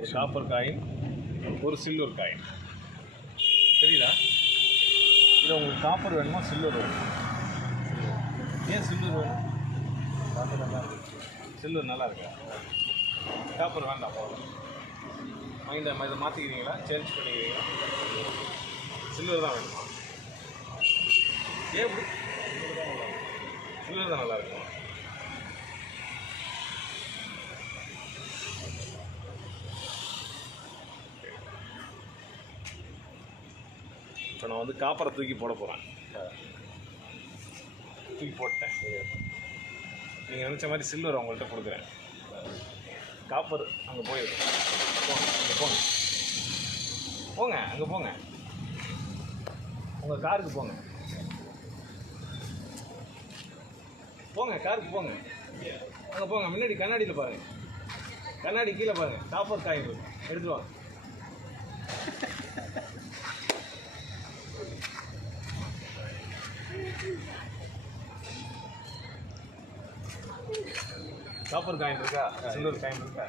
ஒரு copper coin ஒரு silver coin தெரியுதா? இதில் உங்களுக்கு காப்பர் வேணுமா? சில்வர் வேணுமா? ஏன் சில்வர் வேணும்? காப்பர் நல்லா இருக்கு? சில்வர் நல்லா இருக்கா காப்பர் வேண்டாம் மைண்டை இதை மாற்றிக்கிறீங்களா சேஞ்ச் பண்ணிக்கிறீங்களா? சில்வர் தான் வேணுமா? ஏன் இப்படி? சில்வர் தான் நல்லா இருக்கும் இப்போ நான் வந்து காப்பரை தூக்கி போட போகிறேன் தூக்கி போட்டேன். நீங்கள் நினச்ச மாதிரி சில்வர் அவங்கள்ட்ட கொடுக்குறேன். காப்பர் அங்கே போயிடும் போங்க அங்கே போங்க. போங்க அங்கே போங்க. உங்கள் காருக்கு போங்க. போங்க காருக்கு போங்க. அங்கே போங்க முன்னாடி கண்ணாடியில் பாருங்கள் கண்ணாடி கீழே பாருங்கள் காப்பர் காயின் இருக்கு. எடுத்துட்டு வாங்க. காப்பர் காயின் இருக்கா? சில்வர் காயின் இருக்கா?